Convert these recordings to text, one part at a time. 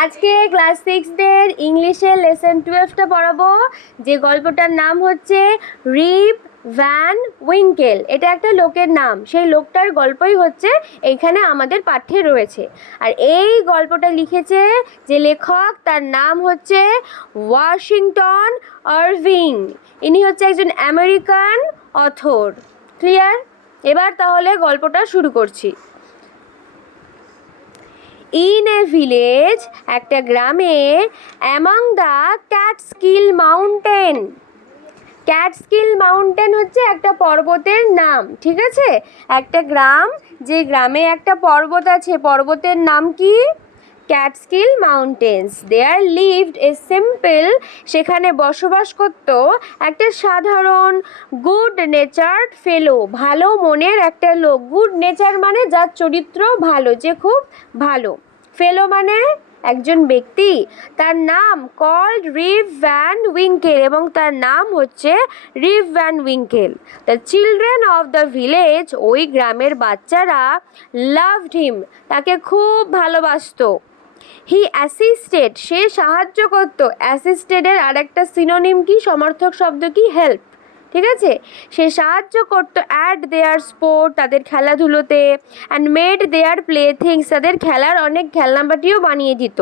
আজকে ক্লাস 6 ইংলিশের লেসন 12টা পড়াবো, যে গল্পটার নাম হচ্ছে রিপ ভ্যান উইঙ্কেল। এটা একটা লোকের নাম, সেই লোকটার গল্পই হচ্ছে এইখানে আমাদের পাঠ্যে রয়েছে। আর এই গল্পটা লিখেছে যে লেখক, তার নাম হচ্ছে ওয়াশিংটন আরভিং। ইনি হচ্ছে একজন আমেরিকান অথর। ক্লিয়ার? এবার তাহলে গল্পটা শুরু করছি। ইন এ ভিলেজ, একটা গ্রামে, অ্যামং দ্য ক্যাটস্কিল মাউন্টেন। ক্যাটস্কিল মাউন্টেন হচ্ছে একটা পর্বতের নাম, ঠিক আছে? একটা গ্রাম, যে গ্রামে একটা পর্বত আছে, পর্বতের নাম কি? Catskill mountains. There lived a simple, সেখানে বসবাস করত একটা সাধারণ গুড নেচার্ড ফেলো, ভালো মনের একটা লোক। গুড নেচার মানে যার চরিত্র ভালো, যে খুব ভালো। ফেলো মানে একজন ব্যক্তি, তার নাম কল্ড রিপ ভ্যান উইঙ্কেল, এবং তার নাম হচ্ছে রিপ Van Winkel. The children of the village, ওই গ্রামের বাচ্চারা, লাভড হিম, তাকে খুব ভালোবাসতো। হি অ্যাসিস্টেড, সে সাহায্য করত। অ্যাসিস্টেডের আর একটা সিনোনিম কি, সমার্থক শব্দ কি? হেল্প। ঠিক আছে? সে সাহায্য করতো অ্যাট দেয়ার স্পোর্ট, তাদের খেলাধুলোতে, and made their play things, তাদের খেলার অনেক খেলনাবাটিও বানিয়ে দিত।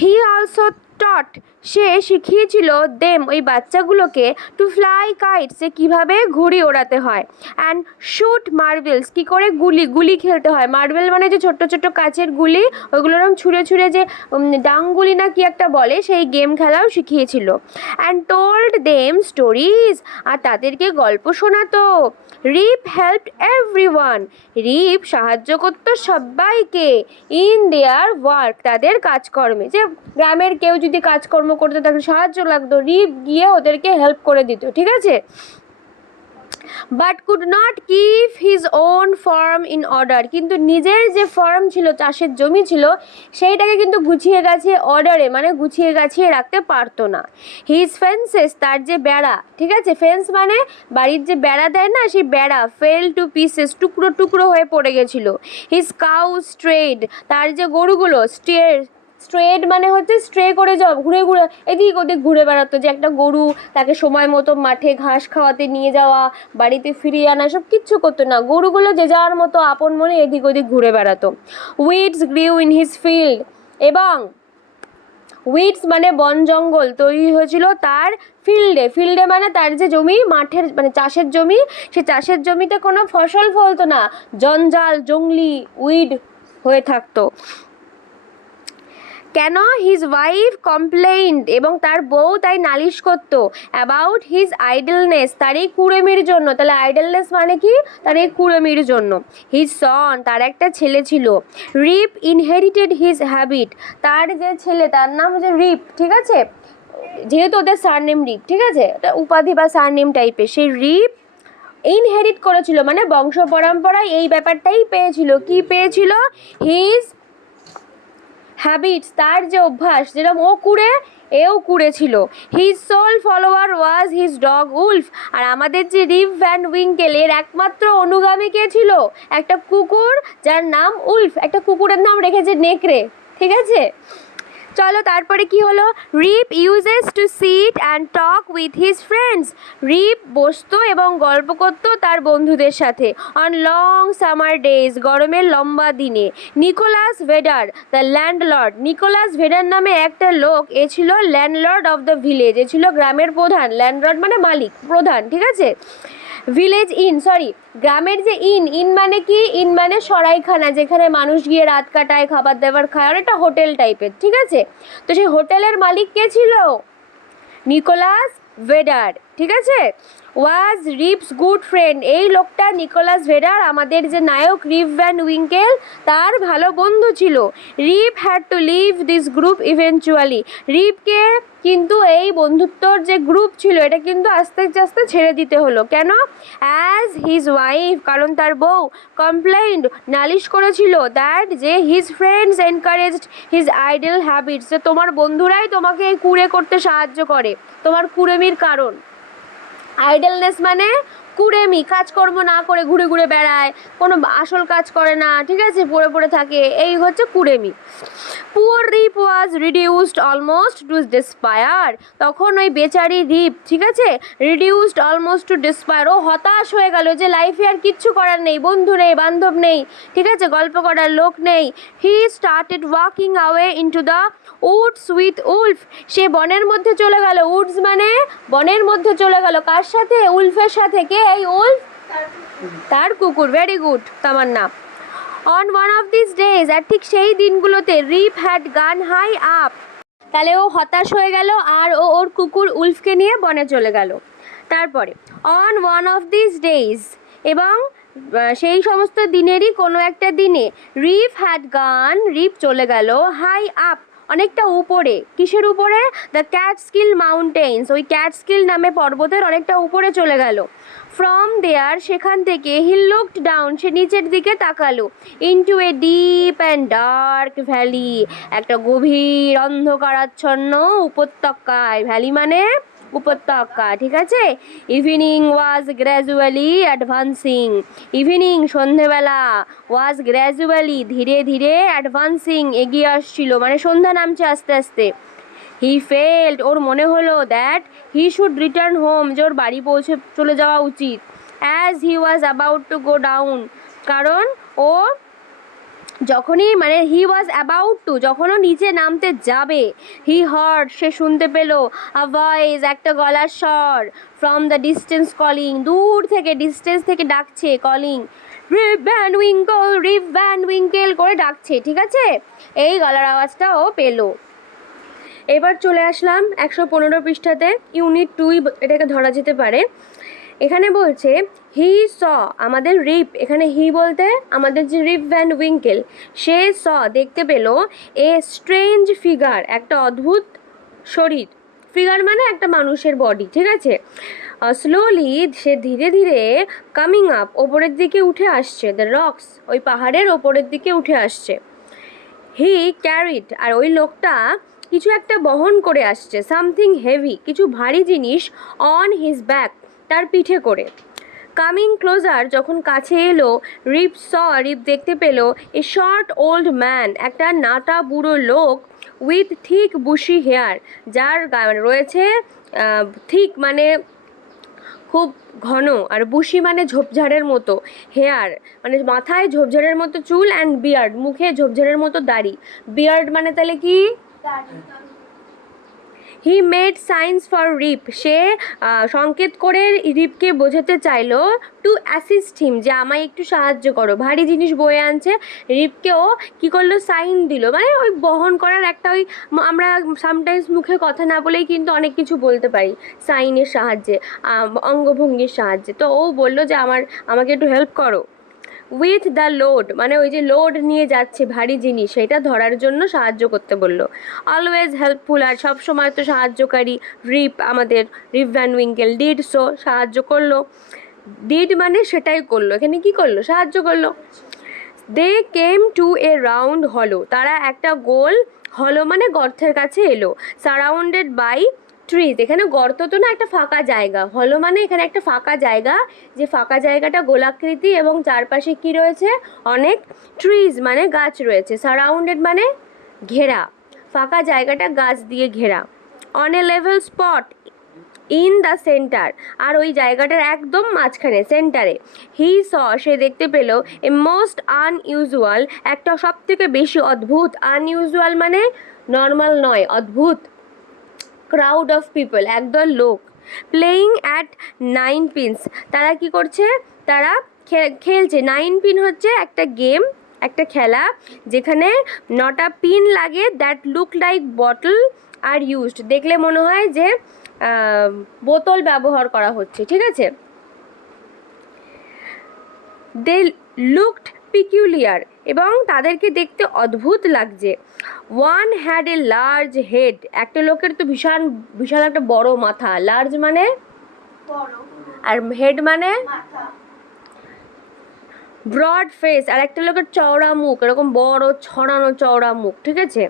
He also taught, say শিখিয়েছিল them, ওই বাচ্চাগুলোকে, টু ফ্লাই কাইটস, সে কীভাবে ঘুড়ি ওড়াতে হয়, অ্যান্ড শুট মার্বেলস, কী করে গুলি খেলতে হয়। মার্বেল মানে যে ছোট্ট ছোট্ট কাচের গুলি, ওইগুলো এরকম ছুঁড়ে ছুঁড়ে যে ডাংগুলি না কি একটা বলে, সেই গেম খেলাও শিখিয়েছিল। অ্যান্ড টোল্ড দেম স্টোরিজ, আর তাদেরকে গল্প শোনাতো। রিপ হেল্পড এভরিওয়ান, রিপ সাহায্য করতো সবাইকে। ইন দেয়ার ওয়ার্ক, তাদের কাজকর্মে, যে গ্রামের কেউ যদি কাজকর্ম করতে তাকে সাহায্য লাগতো, রিপ গিয়ে ওদেরকে হেল্প করে দিত। ঠিক আছে? But could not keep his own firm in order, কিন্তু নিজের যে ফার্ম ছিল, চাষের জমি ছিল, সেইটাকে কিন্তু গুছিয়ে গাছিয়ে অর্ডারে মানে গুছিয়ে গাছিয়ে রাখতে পারতো না। হিজ ফেন্সেস, তার যে বেড়া, ঠিক আছে? ফেন্স মানে বাড়ির যে বেড়া দেয় না, সেই বেড়া, ফেল টু পিসেস, টুকরো টুকরো হয়ে পড়ে গেছিলো। হিজ কাউ স্ট্রেড, তার যে গরুগুলো, স্ট্রেড মানে হচ্ছে স্ট্রে করে যাওয়া, ঘুরে ঘুরে এদিক ওদিক ঘুরে বেড়াতো। যে একটা গরু, তাকে সময় মতো মাঠে ঘাস খাওয়াতে নিয়ে যাওয়া, বাড়িতে ফিরিয়ে আনা, সব কিচ্ছু করতো না। গরুগুলো যে যার মতো আপন মনে এদিক ওদিক ঘুরে বেড়াতো। উইডস গ্রিউ ইন হিজ ফিল্ড, এবং উইডস মানে বন জঙ্গল তৈরি হয়েছিল তার ফিল্ডে। ফিল্ডে মানে তার যে জমি, মাঠের মানে চাষের জমি, সে চাষের জমিতে কোনো ফসল ফলতো না, জঞ্জাল জঙ্গলি উইড হয়ে থাকতো। কেন? হিজ ওয়াইফ কমপ্লেইন্ড, এবং তার বউ তাই নালিশ করতো, অ্যাবাউট হিজ আইডলনেস, তার এই কুড়েমির জন্য। তাহলে আইডলনেস মানে কি? তার এই কুড়েমির জন্য। হিজ সন, তার একটা ছেলে ছিল। রিপ ইনহেরিটেড হিজ হ্যাবিট, তার যে ছেলে তার নাম হচ্ছে রিপ, ঠিক আছে? যেহেতু ওদের সারনেম রিপ, ঠিক আছে? উপাধি বা সারনেম টাইপের, সেই রিপ ইনহেরিট করেছিল, মানে বংশ পরম্পরায় এই ব্যাপারটাই পেয়েছিল। কি পেয়েছিল? হিজ হ্যাবিটস, তার যে অভ্যাস, যেরকম ও কুড়ে, এও কুড়েছিল। His sole follower was his dog Wolf, আর আমাদের যে রিপ ভ্যান উইঙ্কেল, এর একমাত্র অনুগামী কে ছিল? একটা কুকুর, যার নাম উলফ। একটা কুকুরের নাম রেখেছে নেকড়ে, ঠিক আছে? চলো তারপরে কি হলো? Rip uses to sit and talk with his friends, Rip বসতো এবং গল্প করতো তার বন্ধুদের সাথে। অন লং সামার ডেজ, গরমের লম্বা দিনে। Nicholas Vedder the landlord, Nicholas Vedder নামে একটা লোক, এ ছিল ল্যান্ডলর্ড অফ দ্য ভিলেজ, এ ছিল গ্রামের প্রধান। ল্যান্ডলর্ড মানে মালিক, প্রধান, ঠিক আছে? ভিলেজ ইন, গ্রামের যে ইন মানে কি? ইন মানে সরাইখানা, যেখানে মানুষ গিয়ে রাত কাটায়, খাবার দাবার খায়, অনেকটা হোটেল টাইপের, ঠিক আছে? তো সেই হোটেলের মালিক কে ছিল? নিকোলাস ভেডার, ঠিক আছে? ওয়াজ রিপস গুড ফ্রেন্ড, এই লোকটা নিকোলাস ভেডার, আমাদের যে নায়ক রিপ ভ্যান উইঙ্কেল, তার ভালো বন্ধু ছিল। Rip had to leave this group eventually, রিপকে কিন্তু এই বন্ধুত্বর যে গ্রুপ ছিল, এটা কিন্তু আস্তে আস্তে ছেড়ে দিতে হলো। কেন? অ্যাজ হিজ ওয়াইফ, কারণ তার বউ, কমপ্লেইন্ড, নালিশ করেছিল, দ্যাট যে his friends encouraged his idol habits, যে তোমার বন্ধুরাই তোমাকে এই কুড়ে করতে সাহায্য করে, তোমার কুড়েমির কারণ। আইডলনেস মানে কুড়েমি, কাজকর্ম না করে ঘুরে ঘুরে বেড়ায়, কোনো আসল কাজ করে না, ঠিক আছে, পড়ে পড়ে থাকে, এই হচ্ছে কুড়েমি। Poor Rip was reduced almost to despair. তখন ওই বেচারি রিপ, ঠিক আছে, রিডিউসড অলমোস্ট টু ডিসপায়ার, ও হতাশ হয়ে গেল যে লাইফে আর কিচ্ছু করার নেই, বন্ধু নেই, বান্ধব নেই, ঠিক আছে, গল্প করার লোক নেই। He started walking away into the woods with Wolf. সে বনের মধ্যে চলে গেল, উডস মানে বনের মধ্যে চলে গেল, কার সাথে? উলফের সাথে। কে এই উলফ? তার কুকুর। Very good Tamanna. On one of this days, আর ঠিক সেই দিনগুলোতে, Rip had gone high up. তাহলে ও হতাশ হয়ে গেল আর ও ওর কুকুর উলফকে নিয়ে বনে চলে গেল। তারপরে on one of this days, এবং সেই সমস্ত দিনেরই কোনো একটা দিনে, রিপ হ্যাড গান, রিপ চলে গেল, হাই আপ, অনেকটা উপরে। কিসের উপরে? দ্য ক্যাটস্কিল মাউন্টেন্স, ওই ক্যাটস্কিল নামে পর্বতের অনেকটা উপরে চলে গেল। ফ্রম দেয়ার, সেখান থেকে, হি লুকড ডাউন, সে নিচের দিকে তাকালো, into a deep and dark valley, একটা গভীর অন্ধকারাচ্ছন্ন উপত্যকায়। ভ্যালি মানে উপত্যকা, ঠিক আছে। ইভিনিং ওয়াজ গ্র্যাজুয়ালি অ্যাডভান্সিং, ইভিনিং সন্ধেবেলা, ওয়াজ গ্র্যাজুয়ালি ধীরে ধীরে, অ্যাডভান্সিং এগিয়ে আসছিল, মানে সন্ধ্যা নামছে আস্তে আস্তে। হি ফেল্ট, ওর মনে হলো, that he should return home, যে ওর বাড়ি পৌঁছে চলে যাওয়া উচিত। As he was about to go down, কারণ ও যখনই, মানে হি ওয়াজ অ্যাবাউট টু, যখন ও নিচে নামতে যাবে, হি হার্ড, সে শুনতে পেল, আ ভয়েস, একটা গলার স্বর, ফ্রম দ্য ডিস্টেন্স কলিং, দূর থেকে, ডিস্টেন্স থেকে ডাকছে, কলিং, রিপ ভ্যান উইঙ্কল, রিপ ভ্যান উইঙ্কেল করে ডাকছে, ঠিক আছে, এই গলার আওয়াজটা ও পেলো। এবার চলে আসলাম 115 পৃষ্ঠাতে, ইউনিট 2 এটাকে ধরা যেতে পারে। এখানে বলছে হি স, আমাদের রিপ, এখানে হি বলতে আমাদের যে রিপ ভ্যান উইঙ্কেল, সে স দেখতে পেল, এ স্ট্রেঞ্জ ফিগার, একটা অদ্ভুত শরীর, ফিগার মানে একটা মানুষের বডি, ঠিক আছে। স্লোলি, সে ধীরে ধীরে, কামিং আপ, ওপরের দিকে উঠে আসছে, দ্য রক্স, ওই পাহাড়ের ওপরের দিকে উঠে আসছে। হি ক্যারিড, আর ওই লোকটা কিছু একটা বহন করে আসছে, সামথিং হেভি, কিছু ভারী জিনিস, অন হিজ ব্যাক, তার পিঠে করে। কামিং ক্লোজার, যখন কাছে এলো, রিপ স, রিপ দেখতে পেল, এ শর্ট ওল্ড ম্যান, একটা নাটা বুড়ো লোক, উইথ থিক বুশি হেয়ার, যার রয়েছে থিক মানে খুব ঘন, আর বুশি মানে ঝোপঝাড়ের মতো, হেয়ার মানে মাথায় ঝোপঝাড়ের মতো চুল, অ্যান্ড বিয়ার্ড, মুখে ঝোপঝাড়ের মতো দাড়ি। বিয়ার্ড মানে তাহলে কি? হি মেড সাইন্স ফর রিপ, সে সংকেত করে রিপকে বোঝাতে চাইলো, টু অ্যাসিস্ট হিম, যে আমায় একটু সাহায্য করো, ভারী জিনিস বয়ে আনছে। রিপকেও কী করলো? সাইন দিল, মানে ওই বহন করার একটা, ওই আমরা সামটাইমস মুখে কথা না বলেই কিন্তু অনেক কিছু বলতে পারি সাইনের সাহায্যে, অঙ্গভঙ্গির সাহায্যে। তো ও বললো যে আমাকে একটু হেল্প করো। উইথ দ্য লোড, মানে ওই যে লোড নিয়ে যাচ্ছে ভারী জিনিস, সেটা ধরার জন্য সাহায্য করতে বললো। অলওয়েজ হেল্পফুল, আর সবসময় তো সাহায্যকারী রিপ, আমাদের রিপ ভ্যান উইঙ্কেল। ডিড সো, সাহায্য করলো। ডিড মানে সেটাই করলো, এখানে কি করলো? সাহায্য করলো। দে কেম টু এ রাউন্ড হলো, তারা একটা গোল, হলো মানে গর্তের কাছে এলো। সারাউন্ডেড বাই ট্রিজ, এখানে গর্ত তো না, একটা ফাঁকা জায়গা, হলো মানে এখানে একটা ফাঁকা জায়গা, যে ফাঁকা জায়গাটা গোলাকৃতি, এবং চারপাশে কি রয়েছে? অনেক ট্রিজ মানে গাছ রয়েছে। সারাউন্ডেড মানে ঘেরা, ফাঁকা জায়গাটা গাছ দিয়ে ঘেরা। On a level spot, in the centre, আর ওই জায়গাটার একদম মাঝখানে, সেন্টারে। হি স, সে দেখতে পেল, এ মোস্ট আনইউজুয়াল, একটা সব থেকে বেশি অদ্ভুত, আনইউজুয়াল মানে নর্মাল নয়, অদ্ভুত, ক্রাউড অফ পিপল, একদল লোক, প্লেয়িং অ্যাট 9 পিনস, তারা কি করছে? তারা খেলছে। 9 পিন হচ্ছে একটা গেম, একটা খেলা, যেখানে 9টা পিন লাগে, that look like bottle are used, দেখলে মনে হয় যে বোতল ব্যবহার করা হচ্ছে, ঠিক আছে। দে লুকড পিকিউলিয়ার, এবং তাদেরকে দেখতে অদ্ভুত লাগছে। One had a large head, একটা লোকের তো বিশাল বিশাল একটা বড় মাথা, লার্জ মানে বড়, আর হেড মানে মাথা। ব্রড ফেস, আর একটা লোকের চওড়া মুখ, এরকম বড় ছড়ানো চওড়া মুখ, ঠিক আছে।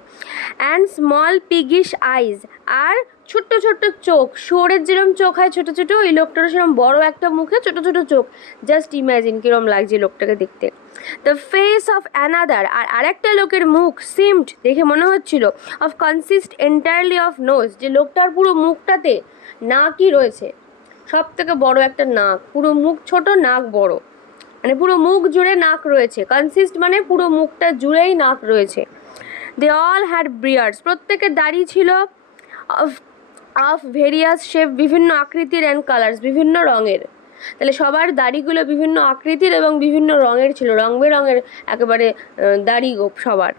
অ্যান্ড স্মল পিগিশ আইজ, আর ছোট্ট ছোট্ট চোখ, শুয়োরের যেরকম চোখ হয় ছোটো ছোটো, ওই লোকটারও সেরকম বড় একটা মুখে ছোটো ছোটো চোখ। জাস্ট ইম্যাজিন কীরকম লাগছে লোকটাকে দেখতে। দ্য ফেস অফ অ্যানাদার, আর আরেকটা লোকের মুখ সিমড, দেখে মনে হচ্ছিল, of consist entirely of nose, যে লোকটার পুরো মুখটাতে নাকই রয়েছে, সব থেকে বড় একটা নাক, পুরো মুখ ছোট নাক বড়, মানে পুরো মুখ জুড়ে নাক রয়েছে। কনসিস্ট মানে পুরো মুখটা জুড়েই নাক রয়েছে। দে অল হ্যাড বিয়ার্ডস, প্রত্যেকের দাড়ি ছিল, অফ অফ ভেরিয়াস শেপ, বিভিন্ন আকৃতির, অ্যান্ড কালার্স, বিভিন্ন রঙের। তাহলে সবার দাড়িগুলো বিভিন্ন আকৃতির এবং বিভিন্ন রঙের ছিল, রং বেরঙের একেবারে দাড়ি গোপ সবার।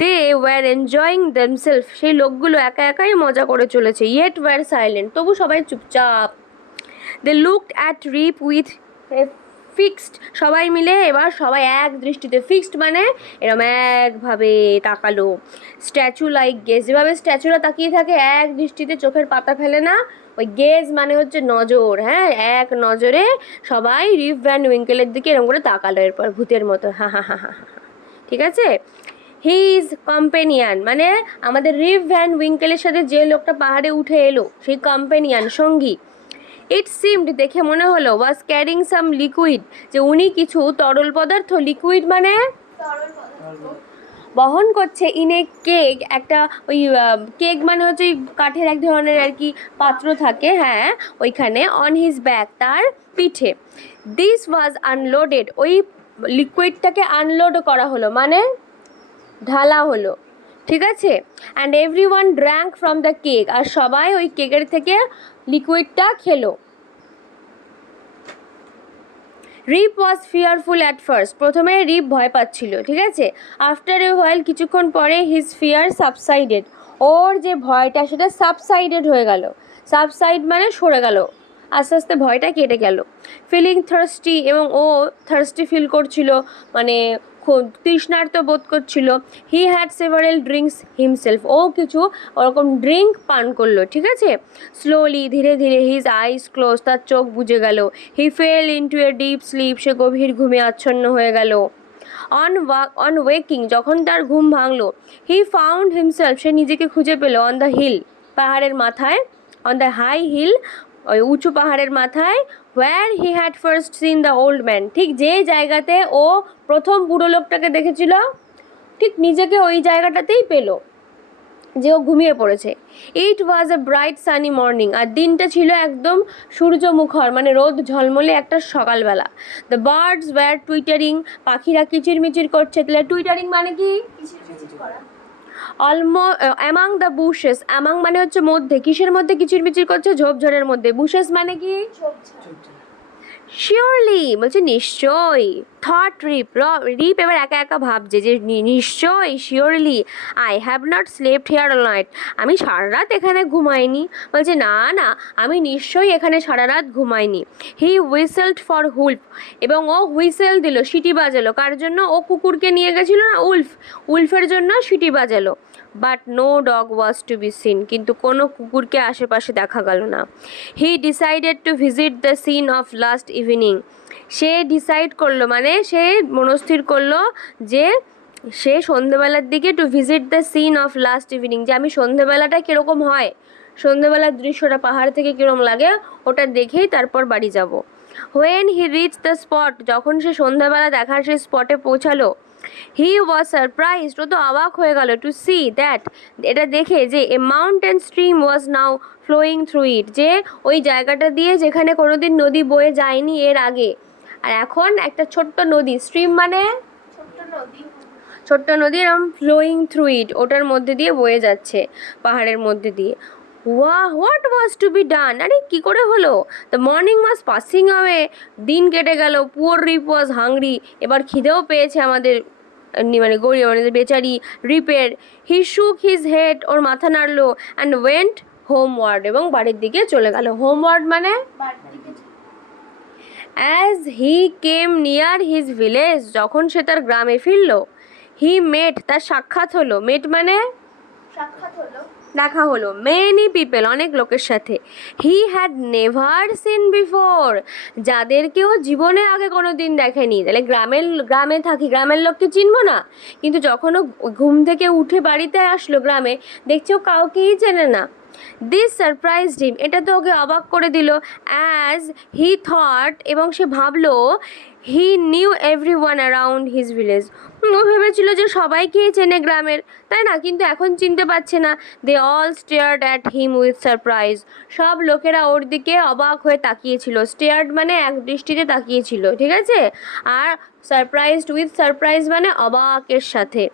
দে ওয়ার এনজয়িং দেমসেলফ, সেই লোকগুলো একা একাই মজা করে চলেছে। ইয়েট ওয়ার সাইলেন্ট, তবু সবাই চুপচাপ। They looked at Rip with fixed, সবাই মিলে এবার সবাই এক দৃষ্টিতে, ফিক্সড মানে এরম একভাবে তাকালো। স্ট্যাচু লাইক গেজ, যেভাবে স্ট্যাচুরা তাকিয়ে থাকে এক দৃষ্টিতে, চোখের পাতা ফেলে না, ওই গেজ মানে হচ্ছে নজর, হ্যাঁ, এক নজরে সবাই রিপ ভ্যান উইঙ্কেলের দিকে এরকম করে তাকালো, এরপর ভূতের মতো হা হা হা হা, ঠিক আছে। হিজ কম্পেনিয়ান মানে আমাদের রিপ ভ্যান উইঙ্কেলের সাথে যে লোকটা পাহাড়ে উঠে এলো, সেই কম্পেনিয়ান, সঙ্গী। ইট সিমড, দেখে মনে হলো, ওয়াজ ক্যারিং সাম লিকুইড, যে উনি কিছু তরল পদার্থ, লিকুইড মানে বহন করছে, ইন এ কেক, একটা ওই কেক মানে হচ্ছে ওই কাঠের এক ধরনের আর কি পাত্র থাকে, হ্যাঁ, ওইখানে, অন হিজ ব্যাক, তার পিঠে। দিস ওয়াজ আনলোডেড, ওই লিকুইডটাকে আনলোড করা হলো মানে ঢালা হলো, ঠিক আছে। And every one drank from the keg, আর সবাই ওই কেকের থেকে লিকুইডটা খেলো। Rip was fearful at first, প্রথমে রিপ ভয় পাচ্ছিল, ঠিক আছে। আফটার এ হোয়াইল, কিছুক্ষণ পরে, হিজ ফিয়ার সাবসাইডেড, ওর যে ভয়টা সেটা সাবসাইডেড হয়ে গেল। সাবসাইড মানে সরে গেল, আস্তে আস্তে ভয়টা কেটে গেল। ফিলিং থার্স্টি, এবং ও থার্স্টি ফিল করছিল, মানে খুব তৃষ্ণার্ত বোধ করছিল। He had several drinks himself, ও কিছু ওরকম ড্রিঙ্ক পান করলো, ঠিক আছে। স্লোলি, ধীরে ধীরে, হিজ আইস ক্লোজ, তার চোখ বুজে গেল। He fell into a deep sleep, সে গভীর ঘুমে আচ্ছন্ন হয়ে গেল। অন ওয়েকিং, যখন তার ঘুম ভাঙলো, হি ফাউন্ড হিমসেলফ, সে নিজেকে খুঁজে পেল, অন দ্য হিল, পাহাড়ের মাথায়, অন দ্য হাই হিল, ওই উঁচু পাহাড়ের মাথায়, where he had first seen the old man, ঠিক যে জায়গাতে ও প্রথম বুড়ো লোকটাকে দেখেছিল, ঠিক নিজেকে ওই জায়গাটাতেই পেল, যে ও ঘুমিয়ে পড়েছে। ইট ওয়াজ এ ব্রাইট সানি মর্নিং, আর দিনটা ছিল একদম সূর্যমুখর, মানে রোদ ঝলমলে একটা সকালবেলা। দ্য বার্ডস ওয়্যার টুইটারিং, পাখিরা কিচিরমিচির করছে। তাহলে টুইটারিং মানে কি? অ্যামাং দ্য বুশেস, অ্যামাং মানে হচ্ছে মধ্যে, কিসের মধ্যে কিচিরমিচির করছে? ঝোপঝাড়ের মধ্যে। বুশেস মানে কি? শিওরলি, বলছে নিশ্চয়ই। থট রিপ, রিপ এবার একা একা ভাবছে যে নিশ্চয়ই, surely, I have not slept here all night, আমি সারা রাত এখানে ঘুমাইনি। বলছে না না, আমি নিশ্চয়ই এখানে সারা রাত ঘুমাইনি। হি হুইসেলড ফর হুলফ, এবং ও হুইসেল দিল, সিটি বাজালো, কার জন্য? ও কুকুরকে নিয়ে গেছিল না, উলফের জন্য সিটি বাজালো। But no dog was to be seen, কিন্তু কোনো কুকুরকে আশেপাশে দেখা গেল না। He decided to visit the scene of last evening, সে ডিসাইড করলো মানে সে মনস্থির করলো যে সে সন্ধেবেলার দিকে, to visit the scene of last evening, যে আমি সন্ধেবেলাটা কীরকম হয়, সন্ধেবেলার দৃশ্যটা পাহাড় থেকে কীরকম লাগে, ওটা দেখেই তারপর বাড়ি যাব। When he reach the spot, যখন সে সন্ধ্যাবেলা দেখার সেই স্পটে পৌঁছালো, হি ওয়াজ সারপ্রাইজড, ও তো অবাক হয়ে গেল, টু সি দ্যাট, এটা দেখে যে a mountain stream was now flowing through it, যে ওই জায়গাটা দিয়ে যেখানে কোনোদিন নদী বয়ে যায়নি এর আগে, আর এখন একটা ছোট্ট নদী, স্ট্রিম মানে ছোট্ট নদী, এরকম ফ্লোয়িং থ্রু ইট, ওটার মধ্যে দিয়ে বয়ে যাচ্ছে, পাহাড়ের মধ্যে দিয়ে। What was to be done, আরে কী করে হলো? The morning was passing away, দিন কেটে গেল। পুয়ার রিপ ওয়াজ হাংরি, এবার খিদেও পেয়েছে আমাদের, মানে গরিব, মানে বেচারি রিপের। হি শুক হিজ হেড, ওর মাথা নাড়লো, অ্যান্ড ওয়েন্ট হোমওয়ার্ড, এবং বাড়ির দিকে চলে গেল। হোমওয়ার্ড মানে as he came near his village, যখন সে তার গ্রামে ফিরল, হি মেট, তার সাক্ষাৎ হলো, মেট মানে দেখা হলো মেনি পিপল, অনেক লোকের সাথে। He had never seen before, যাদেরকেও জীবনে আগে কোনো দিন দেখেনি। তাহলে গ্রামে থাকি, গ্রামের লোককে চিনবো না? কিন্তু যখন ও ঘুম থেকে উঠে বাড়িতে আসলো গ্রামে, দেখছো কাউকেই চেনে না। দিস সারপ্রাইজড হিম, এটা তো ওকে অবাক করে দিল। অ্যাজ হি থট, এবং সে ভাবলো, he knew every one around his village, ও ভেবেছিল যে সবাইকেই চেনে গ্রামের, তাই না? কিন্তু এখন চিনতে পারছে না। They all stared at him with surprise, সব লোকেরা ওর দিকে অবাক হয়ে তাকিয়েছিল। স্টেয়ার্ড মানে এক দৃষ্টিতে তাকিয়েছিল, ঠিক আছে? আর সারপ্রাইজড উইথ সারপ্রাইজ মানে অবাকের সাথে।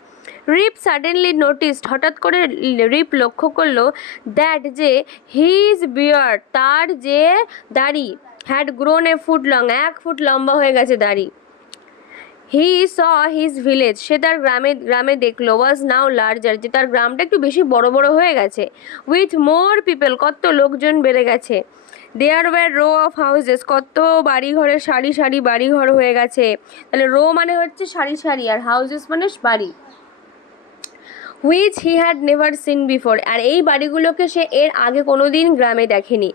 রিপ সাডেনলি নোটিসড, হঠাৎ করে রিপ লক্ষ্য করলো, দ্যাট যে হিজ বিয়ার্ড, তার যে দাড়ি, had grown A foot long, 1 foot লম্বা হয়ে গেছে দাড়ি। হি স হিজ ভিলেজ, সে তার গ্রামে দেখলো, ওয়াজ নাও লার্জার, যে তার গ্রামটা একটু বেশি বড় বড় হয়ে গেছে। উইথ মোর পিপল, কত লোকজন বেড়ে গেছে। There were row of houses, কত বাড়িঘরের সারি সারি বাড়িঘর হয়ে গেছে। তাহলে রো মানে হচ্ছে সারি সারি, আর হাউসেস মানে বাড়ি। Which he had never seen before, আর এই বাড়িগুলোকে সে এর আগে কোনো দিন গ্রামে দেখেনি।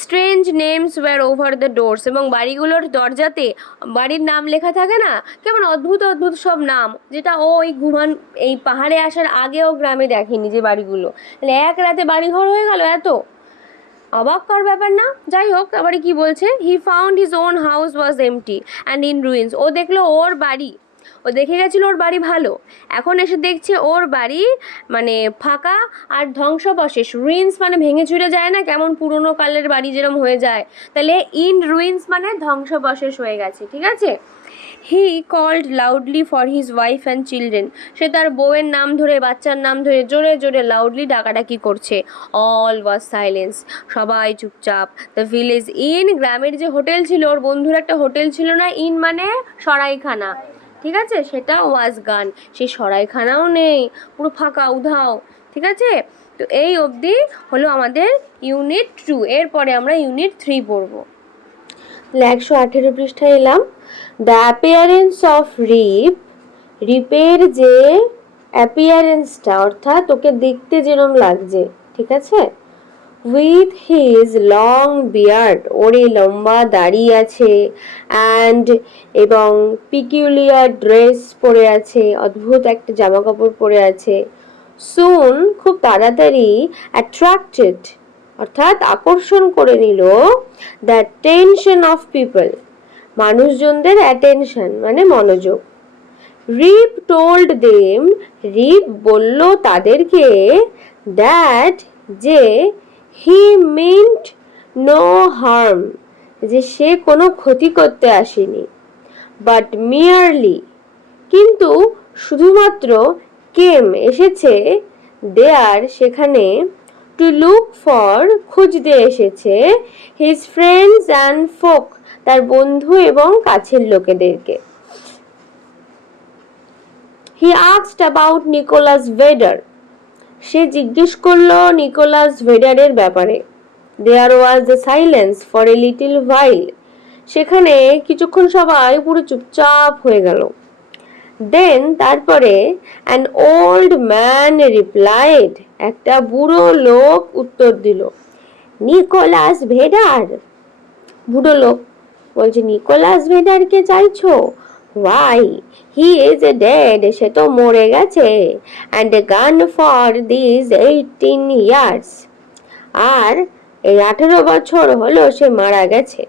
Strange names were over the doors, এবং বাড়িগুলোর দরজাতে বাড়ির নাম লেখা থাকে না, কেমন অদ্ভুত অদ্ভুত সব নাম, যেটা ও এই পাহাড়ে আসার আগেও গ্রামে দেখেনি যে বাড়িগুলো। তাহলে এক রাতে বাড়িঘর হয়ে গেল এত, অবাক কর ব্যাপার না? যাই হোক, আবার কি বলছে, he found his own house was empty and in ruins, ও দেখলো ওর বাড়ি, ও দেখে গেছিল ওর বাড়ি ভালো, এখন এসে দেখছে ওর বাড়ি মানে ফাঁকা আর ধ্বংসবশেষ। রুইন্স মানে ভেঙে চুরে যায় না, কেমন পুরোনো কালের বাড়ি যেরকম হয়ে যায়, তাহলে ইন রুইন্স মানে ধ্বংসবশেষ হয়ে গেছে, ঠিক আছে? He called loudly for his wife and children, সে তার বউয়ের নাম ধরে, বাচ্চার নাম ধরে জোরে জোরে লাউডলি ডাকাডাকি করছে। অল ওয়াজ সাইলেন্স, সবাই চুপচাপ। দ্য ভিলেজ ইন, গ্রামের যে হোটেল ছিল, ওর বন্ধুর একটা হোটেল ছিল না, ইন মানে সরাইখানা, ঠিক আছে? সেটা ওয়াজ গান, সেই সরাইখানাও নেই, পুরো ফাঁকা উধাও, ঠিক আছে? তো এই অবধি হলো আমাদের ইউনিট 2, এরপরে আমরা ইউনিট 3 পড়বো। 118 পৃষ্ঠায় এলাম। দ্য অ্যাপিয়ারেন্স অফ রিপ, রিপের যে অ্যাপিয়ারেন্সটা, অর্থাৎ ওকে দেখতে যেরম লাগছে, ঠিক আছে? উইথ হিজ লং বিয়ার্ড, ওর এই লম্বা দাড়ি আছে, অ্যান্ড এবং পিকিউলিয়ার ড্রেস পরে আছে, অদ্ভুত একটা জামা কাপড় পরে আছে। সুন, খুব তাড়াতাড়ি, অ্যাট্রাক্টেড অর্থাৎ আকর্ষণ করে নিল, দ্য টেনশন অফ পিপল, মানুষজনদের অ্যাটেনশন মানে মনোযোগ। রিপ টোল্ড দেম, রিপ বলল তাদেরকে, দ্যাট যে হি মিন্ট নো হার্ম, যে সে কোনো ক্ষতি করতে আসেনি। বাট মিয়ারলি, কিন্তু শুধুমাত্র, কেম এসেছে, দেয়ার সেখানে, টু লুক ফর খুঁজতে এসেছে, হিজ ফ্রেন্ডস অ্যান্ড ফোক, তার বন্ধু এবং কাছের লোকেদেরকে। He asked about Nicholas Vedder, সে জিজ্ঞেস করলো নিকোলাস ভেডারের ব্যাপারে। There was the silence for a little while, সেখানে কিছুক্ষণ সবাই পুরো চুপচাপ হয়ে গেল। দেন তারপরে, অ্যান ওল্ড ম্যান রিপ্লাইড, একটা বুড়ো লোক উত্তর দিল। নিকোলাস ভেডার, বুড়ো লোক বলছে, নিকোলাস ভেডারকে চাইছো? ওয়াই, হি ইজ ডেড, সে তো মরে গেছে। অ্যান্ড গান ফর দিস 18 ইয়ার্স, আর এই 18 বছর হলো সে মারা গেছে।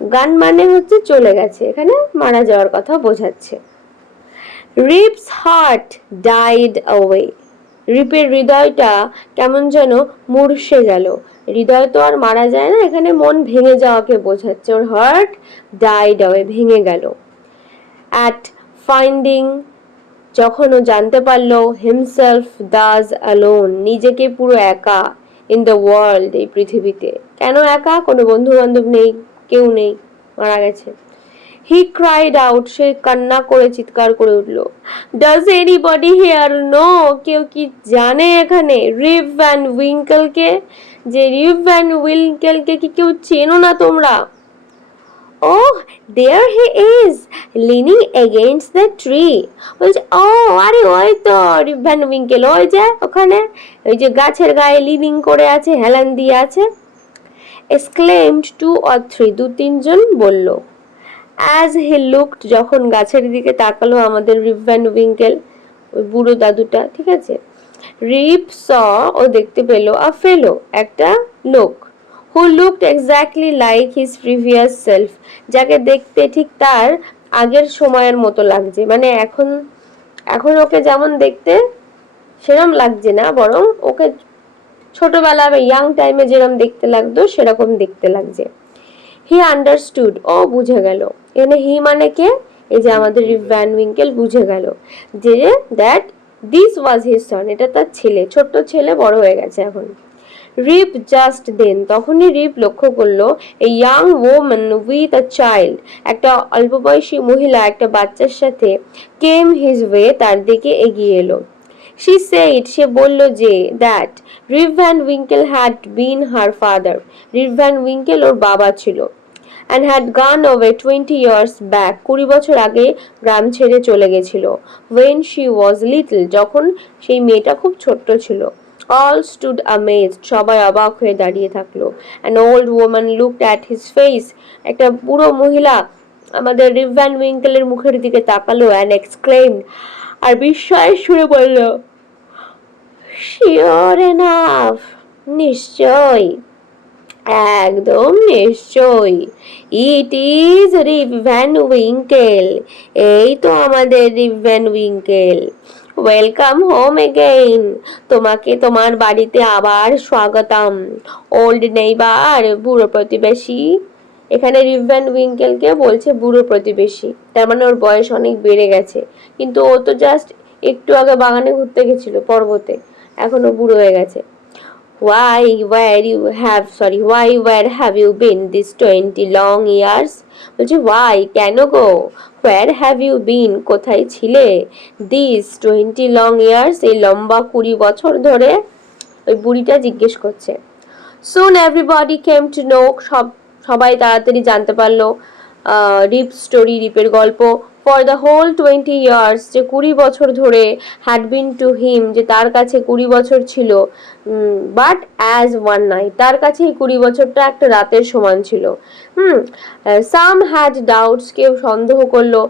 গান মানে হচ্ছে চলে গেছে, এখানে মারা যাওয়ার কথা বোঝাচ্ছে। রিপস হার্ট ডাইড অ্যাওয়ে, রিপের হৃদয়টা কেমন যেন মুর্শে গেল। হৃদয় তো আর মারা যায় না, এখানে মন ভেঙে যাওয়াকে বোঝাচ্ছে। ওর হার্ট ডাইড অ্যাওয়ে, ভেঙে গেল। অ্যাট ফাইন্ডিং, যখন ও জানতে পারলো, হিমসেলফ দাস অ্যালোন, নিজেকে পুরো একা, ইন দ্য ওয়ার্ল্ড, এই পৃথিবীতে। কেন একা? কোনো বন্ধু বান্ধব নেই, কেউ নেই, মারা গেছে। হি ক্রাইড আউট, সে কান্না করে চিৎকার করে উঠল। ডাজ এনিবডি হিয়ার নো, কেউ কি জানে এখানে রিপ ভ্যান উইঙ্কেলকে, যে রিপ ভ্যান উইঙ্কেলকে কি কেউ চেনো না তোমরা? Oh, there he is, leaning against the tree. বলছে ও আরে ওই তো রিপ ভ্যান উইঙ্কেল, ওই যে ওখানে ওই যে গাছের গায়ে লিনিং করে আছে, হেলান দিয়ে আছে। exclaimed two or three, দু তিনজন বলল। as he looked, যখন গাছের দিকে তাকালো আমাদের রিপ ভ্যান উইঙ্কেল, ওই বুড়ো দাদুটা, ঠিক আছে। রিপ saw, ও দেখতে পেল, a fellow, একটা লোক, who looked exactly like his previous self, যাকে দেখতে ঠিক তার আগের সময়ের মতো লাগছে, মানে এখন এখন ওকে যেমন দেখতে সেরকম লাগছে না, বরং ওকে ছোটবেলা বা ইয়াং টাইমে যেরকম দেখতে লাগতো সেরকম দেখতে লাগছে। হি আন্ডারস্টুড, ও বুঝে গেল। এখানে হি মানে কে? এই যে আমাদের রিপ ভ্যান উইঙ্কেল বুঝে গেল যে that this was his son, এটা তার ছেলে, ছোট্ট ছেলে, বড় হয়ে গেছে এখন। রিপ জাস্ট দেন, তখনই রিপ লক্ষ্য করলো a young woman with a child, একটা অল্পবয়সী মহিলা একটা বাচ্চার সাথে কেম হিজ ওয়ে, তার দিকে এগিয়ে এলো। She said, সে বলল যে that Rip Van Winkle had been her father, Rip Van Winkle ওর বাবা ছিল। and had gone away 20 years back, 20 বছর আগে গ্রাম ছেড়ে চলে গেছিল। when she was little, যখন সেই মেয়েটা খুব ছোট্ট ছিল। all stood amazed, সবাই অবাক হয়ে দাঁড়িয়ে থাকলো। an old woman looked at his face, একটা বুড়ো মহিলা আমাদের রিপ ভ্যান উইঙ্কেলের মুখের দিকে তাকালো and exclaimed, আর বিস্ময়ের সুরে বলল, sure enough, নিশ্চয়, একদম নিশ্চয়ই, it is rib Van Winkel, এই তো আমাদের রিপ Van Winkel. Welcome home again, তোমাকে তোমার বাড়িতে আবার স্বাগতম। ওল্ড নেইবার, বুড়ো প্রতিবেশী। এখানে রিপ ভ্যান উইঙ্কেলকে বলছে বুড়ো প্রতিবেশী, তার মানে ওর বয়স অনেক বেড়ে গেছে, কিন্তু ও তো জাস্ট একটু আগে বাগানে ঘুরতে গেছিল পর্বতে, এখন ও বুড়ো হয়ে গেছে। why where have you been this 20 long years, বলছে why, কেন গো, where have you been, কোথায় ছিলে, this 20 long years, এই লম্বা 20 বছর ধরে, ওই বুড়িটা জিজ্ঞেস করছে। soon everybody came to know, সবাই তাড়াতাড়ি জানতে পারলো রিপ স্টোরি, রিপের গল্প। for the whole 20 years, যে 20 বছর ধরে, had been to him, যে তার কাছে 20 বছর ছিল, but as one night, তার কাছে এই 20 বছরটা একটা রাতের সমান ছিল। some had doubts, কেউ সন্দেহ করলো,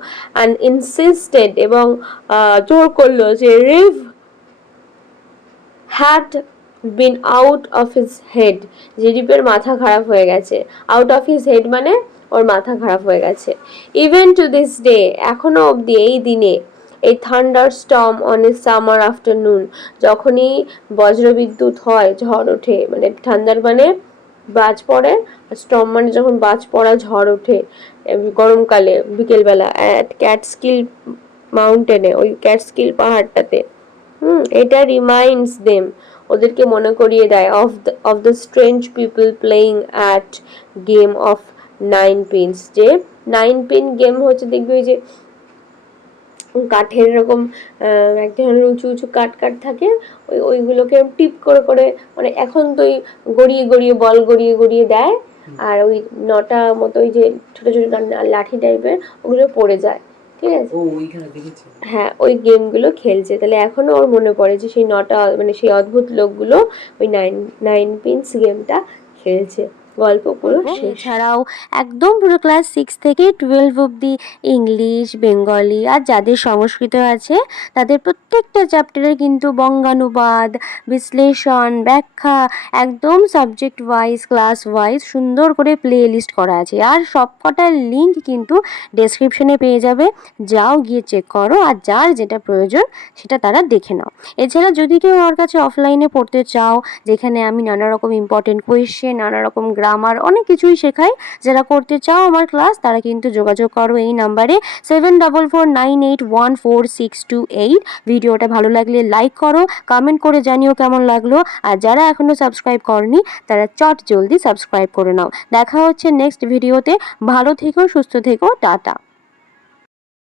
and insisted, এবং জোর করলো যে রিপ had been out of his head, যে রিপের মাথা খারাপ হয়ে গেছে। out of his head মানে ওর মাথা খারাপ হয়ে গেছে। even to this day, এখনো অবধি, এই দিনে, এই thunder storm on a summer afternoon, যখনই বজ্রবিদ্যুৎ হয়, ঝড় ওঠে, মানে থান্ডার মানে বাজ পড়ে, স্টর্ম মানে যখন বাজ পড়া, ঝড় ওঠে গরমকালে বিকেলবেলা ক্যাটস্কিল মাউন্টেনে, ওই ক্যাটস্কিল পাহাড়টাতে। এটা রিমাইন্ডস দেম, ওদেরকে মনে করিয়ে দেয় of the strange people playing at game of 9 pins, যে 9 pin গেম হচ্ছে, দেখবি ওই যে কাঠের এরকম এক ধরনের উঁচু উঁচু কাঠ থাকে, ওইগুলোকে টিপ করে করে, মানে এখন তো ওই গড়িয়ে গড়িয়ে বল গড়িয়ে গড়িয়ে দেয়, আর ওই নটা মতো ওই যে ছোট ছোট লাঠি টাইপের, ওগুলো পড়ে যায়, ঠিক আছে। হ্যাঁ, ওই গেমগুলো খেলছে, তাহলে এখনো ওর মনে পড়ে যে সেই নটা, মানে সেই অদ্ভুত লোকগুলো ওই 9 pins গেমটা খেলছে। গল্প পুরো শেষ। এছাড়াও একদম পুরো ক্লাস 6 থেকে 12 অবধি ইংলিশ, বেঙ্গলি আর যাদের সংস্কৃত আছে তাদের প্রত্যেকটা চ্যাপ্টারে কিন্তু বঙ্গানুবাদ, বিশ্লেষণ, ব্যাখ্যা, একদম সাবজেক্ট ওয়াইজ, ক্লাস ওয়াইজ সুন্দর করে প্লে লিস্ট করা আছে। আর সবকটার লিঙ্ক কিন্তু ডেসক্রিপশনে পেয়ে যাবে, যাও গিয়ে চেক করো, আর যার যেটা প্রয়োজন সেটা তারা দেখে নাও। এছাড়া যদি কেউ আমার কাছে অফলাইনে পড়তে চাও, যেখানে আমি নানা রকম ইম্পর্টেন্ট কোয়েশ্চেন, নানা রকম গ্রামার, অনেক কিছুই শেখাই, যারা করতে চাও আমার ক্লাস, তারা কিন্তু যোগাযোগ করো এই নাম্বারে 7449814628। ভিডিওটা ভালো লাগলে লাইক করো, কমেন্ট করে জানিও কেমন লাগলো, আর যারা এখনো সাবস্ক্রাইব করনি তারা চট জলদি সাবস্ক্রাইব করে নাও। দেখা হচ্ছে নেক্সট ভিডিওতে, ভালো থেকো, সুস্থ থেকো, টাটা।